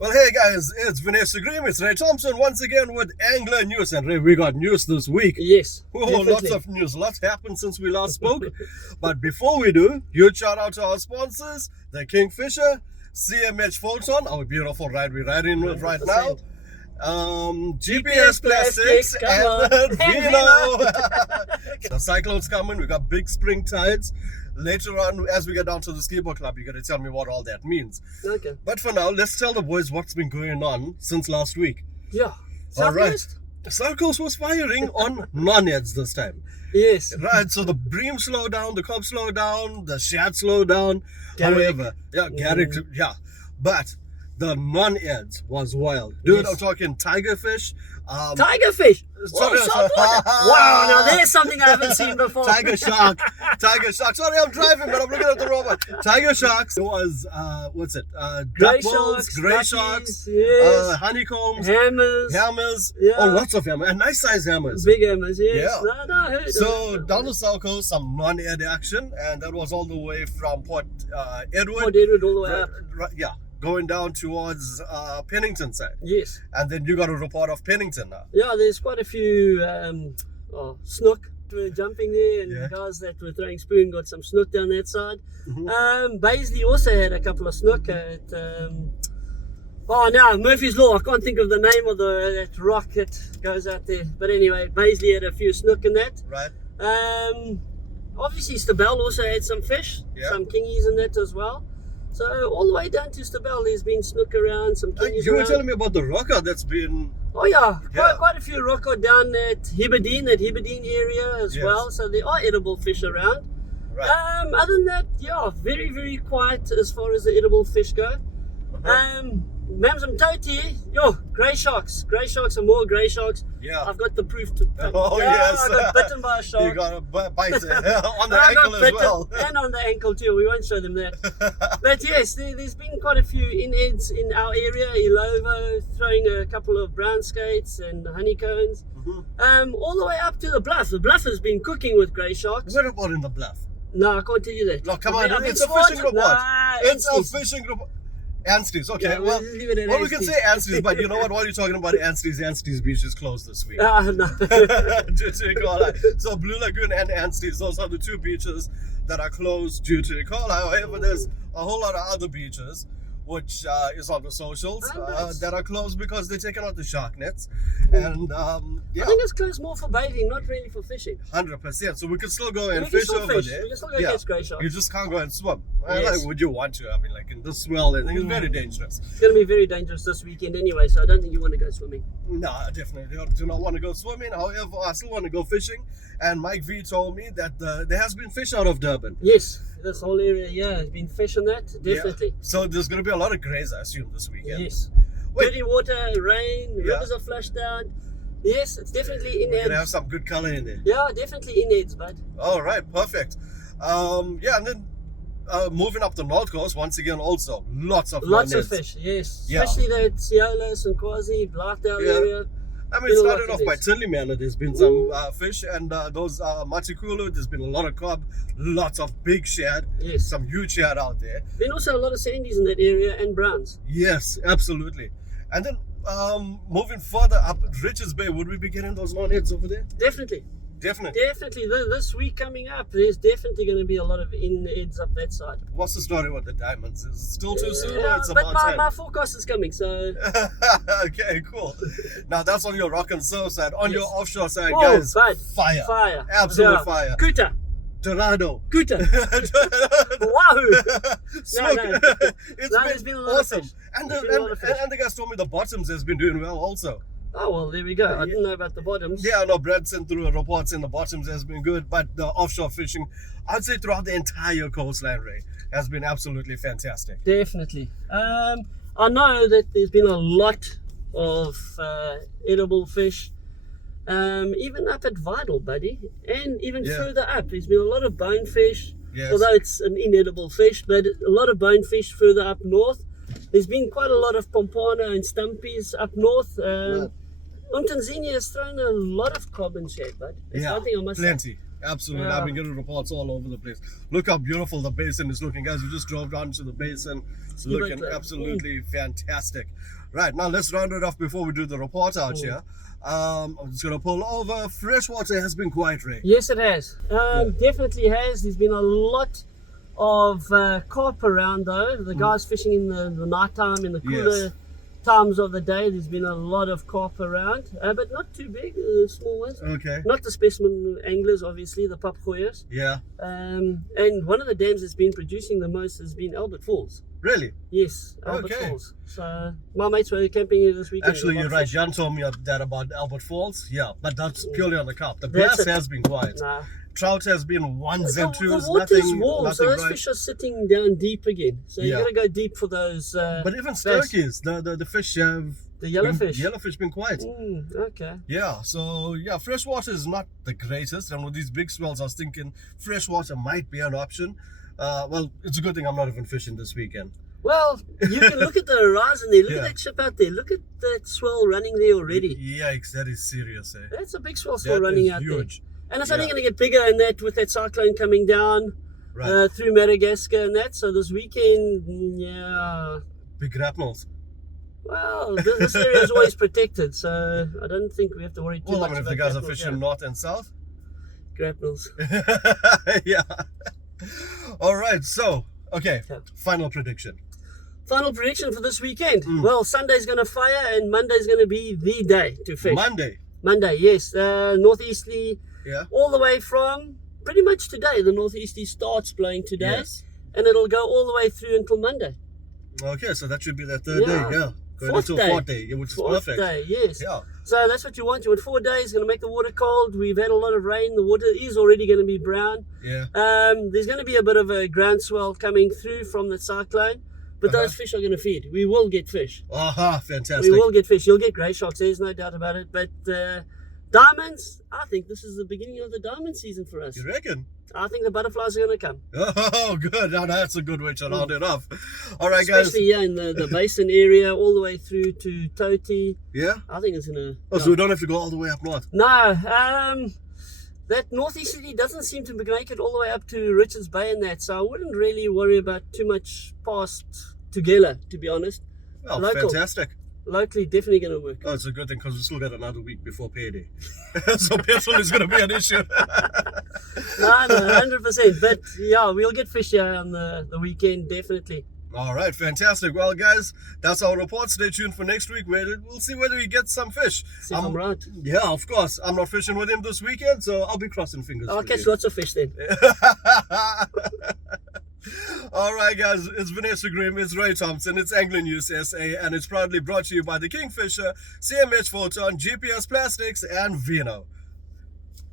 Well, hey guys, it's Vanessa Graham. It's Ray Thompson once again with Angler News. And Ray, we got news this week. Yes. Oh, definitely. lots of news. Lots happened since we last spoke. But before we do, huge shout out to our sponsors, the Kingfisher, CMH Fulton, our beautiful ride we're riding with right now. GPS Plastics and Vino. The cyclone's coming. We got big spring tides. Later on, as we get down to the skateboard club, you're going to tell me what all that means. Okay. But for now, let's tell the boys what's been going on since last week. Yeah. All right. South South Coast was firing on non-heads this time. Yes. Right, so the bream slowed down, the cob slowed down, the shad slowed down. Garrick. However, Garrick, but the non-heads was wild. Dude, Yes. I'm talking tigerfish. Tigerfish. Sorry, saltwater. Wow, now there's something I haven't seen before. Tiger shark. Sorry, I'm driving, but I'm looking at the robot. Tiger sharks. There was, what's it? Grey Duckbills, sharks, grey duckies, sharks, yes. honeycombs, Hammers. Yeah. Yeah. Oh, lots of hammers. And nice size hammers. Big hammers, yes. Yeah. No, I heard. So down the South Coast, some non-head action, and that was all the way from Port Edward. Port Edward all the way up. Going down towards Pennington side. Yes. And then you got a report of Pennington now. Yeah, there's quite a few snook were jumping there, and Yeah. guys that were throwing spoon got some snook down that side. Mm-hmm. Baisley also had a couple of snook at now Murphy's Law. I can't think of the name of that rock that goes out there. But anyway, Baisley had a few snook in that. Right. Obviously Stabell also had some fish, Yeah. some kingies in that as well. So all the way down to Stabell, there's been snook around, some kingies You were around. telling me about the rocker that's been... Oh yeah, Yeah. quite a few rocker down at Heberdean area as Yes. well. So there are edible fish around. Right. Other than that, yeah, very, very quiet as far as the edible fish go. Mamsam Toti, grey sharks and more grey sharks. Yeah. I've got the proof Oh, yes. I got bitten by a shark. You got a bite on the I ankle got as bitten, well. and on the ankle too. We won't show them that. But yes, there's been quite a few in-heads in our area. Ilovo throwing a couple of brown skates and honeycombs. All the way up to the bluff. The bluff has been cooking with grey sharks. What about in the bluff? No, I can't tell you that. No, come on, I've been it's a smart. fishing report. Nah, It's a Anstey's. fishing report. Anstey's, okay. Yeah, well, we'll leave it at we can Anstey's. say Anstey's, but you know what? While you're talking about Anstey's beach is closed this week. No. Due to Ecoli. So Blue Lagoon and Anstey's, those are the two beaches that are closed due to Ecoli. However, there's a whole lot of other beaches, which is on the socials, Nice. that are closed because they're taking out the shark nets. And I think it's closed more for bathing, not really for fishing. 100%. So we can still go and We can fish still over fish. there. We can still go catch grey sharks. You just can't go and swim. Yes. Like, would you want to? I mean, like in the swell, I think it's very dangerous. It's going to be very dangerous this weekend anyway, so I don't think you want to go swimming. No, I definitely do not want to go swimming. However, I still want to go fishing. And Mike V told me that there has been fish out of Durban. Yes, this whole area, has been fish in that, definitely. Yeah. So there's going to be a lot of greys, I assume, this weekend. Yes. Wait. Dirty water, rain, Yeah. rivers are flushed out. Yes, it's definitely in We're going to have heads. some good color in there. Yeah, definitely in heads, bud. All right, perfect. And then moving up the North Coast, once again, also lots of Lots non-nets. of fish, yes. Yeah. Especially that Ciolus and Quasi, Blarkdale Yeah. area. I mean, Been a lot starting of off by this. Tinley Manor, there's been some fish, and those Matikulu, there's been a lot of cob, lots of big shad, Yes. some huge shad out there. Been also a lot of sandies in that area and browns. Yes, absolutely. And then moving further up Richards Bay, would we be getting those non-heads over there? Definitely. Definitely. Definitely. This week coming up, there's definitely going to be a lot of in-heads up that side. What's the story with the diamonds? Is it still too soon or it's but about my, time? my forecast is coming, so... Okay, cool. Now that's on your rock and surf side. On your Yes. offshore side, Oh, guys, bud. fire. Fire. Absolute Yeah. fire. Kuta. Dorado. Kuta. Wahoo. Smoke. No. It's No, there's been a lot of awesome. fish. And There's been a lot of fish. the guys told me the bottoms has been doing well also. Oh, well, there we go. I didn't know about the bottoms. Yeah, no, Brad sent through reports in the bottoms has been good, but the offshore fishing, I'd say throughout the entire coastline, Ray, has been absolutely fantastic. Definitely. I know that there's been a lot of edible fish, even up at Vidal, buddy, and even Yeah. further up. There's been a lot of bonefish, Yes. although it's an inedible fish, but a lot of bonefish further up north. There's been quite a lot of pompano and stumpies up north. Umtanzini has thrown a lot of cob and shad, bud. That's Yeah, one thing I must plenty. say. Absolutely. Yeah. I've been getting reports all over the place. Look how beautiful the basin is looking, guys. We just drove down to the basin. It's looking absolutely fantastic. Right, now let's round it off before we do the report out here. I'm just going to pull over. Freshwater has been quiet, Ray. Yes, it has. Definitely has. There's been a lot of carp around, though. The guys fishing in the night time, in the cooler times of the day. There's been a lot of carp around, but not too big, small ones. Okay. Not the specimen anglers, obviously, the papgoeiers. Yeah. And one of the dams that's been producing the most has been Albert Falls. Really? Yes, Albert Okay. Falls. So my mates were camping here this weekend. Actually, you're right. Jan told me that about Albert Falls. Yeah, but that's purely on the carp. The bass has been quiet. Nah. Trout has been ones and twos. The water's nothing, warm, nothing so those right. fish are sitting down deep again. So you got to go deep for those. But even stokies, the fish have the yellowfish. Yellowfish been quiet. Okay. Yeah, so yeah, freshwater is not the greatest, and with these big swells, I was thinking freshwater might be an option. Well, it's a good thing I'm not even fishing this weekend. Well, you can look at the horizon there. Look Yeah. at that ship out there. Look at that swell running there already. Yikes, that is serious, eh? That's a big swell still That running is out huge. there. And it's only going to get bigger in that with that cyclone coming down through Madagascar and that. So this weekend, Big grapnels. well, this area is always protected, so I don't think we have to worry too Well, I much mean, if about the guys are grapnels, fishing north and south. grapnels. Yeah. All right, so, okay, Yeah. final prediction. Final prediction for this weekend. Well, Sunday's going to fire and Monday's going to be the day to fish. Monday, yes. Northeasterly, all the way from pretty much today. The northeasterly starts blowing today, and it'll go all the way through until Monday. Okay, so that should be the third day, yeah. Going Fourth into day. Fourth day, which is perfect. Day, yes. Yeah. So that's what you want. You want 4 days, going to make the water cold. We've had a lot of rain. The water is already going to be brown. Yeah. There's going to be a bit of a ground swell coming through from the cyclone, but those fish are going to feed. We will get fish. Fantastic. We will get fish. You'll get grey sharks. There's no doubt about it. But diamonds, I think this is the beginning of the diamond season for us. You reckon? I think the butterflies are going to come. Oh, good. Now that's a good way to round it off. All right, guys. Especially in the basin area, all the way through to Toti. Yeah? I think it's going to... Oh, so we don't have to go all the way up north? No. That northeasterly doesn't seem to make it all the way up to Richards Bay and that, so I wouldn't really worry about too much past Tugela, to be honest. Oh, fantastic. Locally, definitely going to work. Oh, it's a good thing because we still got another week before payday. So petrol is going to be an issue. No, 100%. But yeah, we'll get fish here on the weekend, definitely. All right, fantastic. Well, guys, that's our report. Stay tuned for next week where we'll see whether we get some fish. See if I'm right. Yeah, of course. I'm not fishing with him this weekend, so I'll be crossing fingers. I'll catch lots of fish then. All right, guys, it's Vanessa Grimm, it's Ray Thompson, it's Angling News SA, and it's proudly brought to you by the Kingfisher, CMH Photon, GPS Plastics, and Vino.